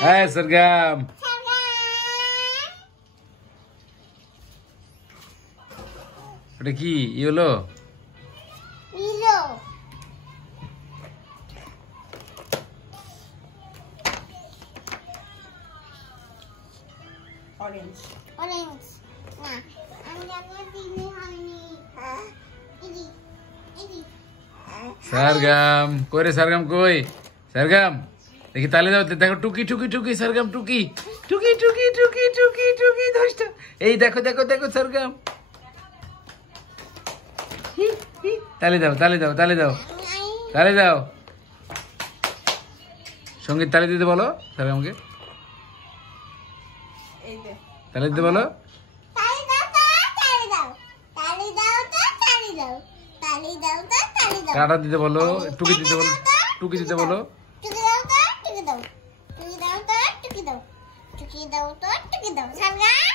হ্যাঁ সরগম ওটা কি ই হলো অরেঞ্জ অরেঞ্জ না আমি জানি দিনে হয়নি ইদি ইদি সরগম কই রে সরগম কই সরগম দেখি তালে দাও দেখো টুকি টুকি টুকি সরগম টুকি টুকি টুকি টুকি টুকি টুকি ধরছ এই দেখো দেখো দেখো সরগম তালে দাও তালে দাও তালে দাও তালে দাও সঙ্গীত তালে দিতে বলো সরগমকে এই দে তালে দিতে বলো তালি দাও তালি দাও তালি দাও তালি দাও তালি দাও তালি দাও কাটা দিতে বলো টুকি দিতে বলো টুকি দিতে বলো টুকি দাও টুকি দাও টুকি দাও টুকি দাও টুকি দাও টুকি দাও সারগা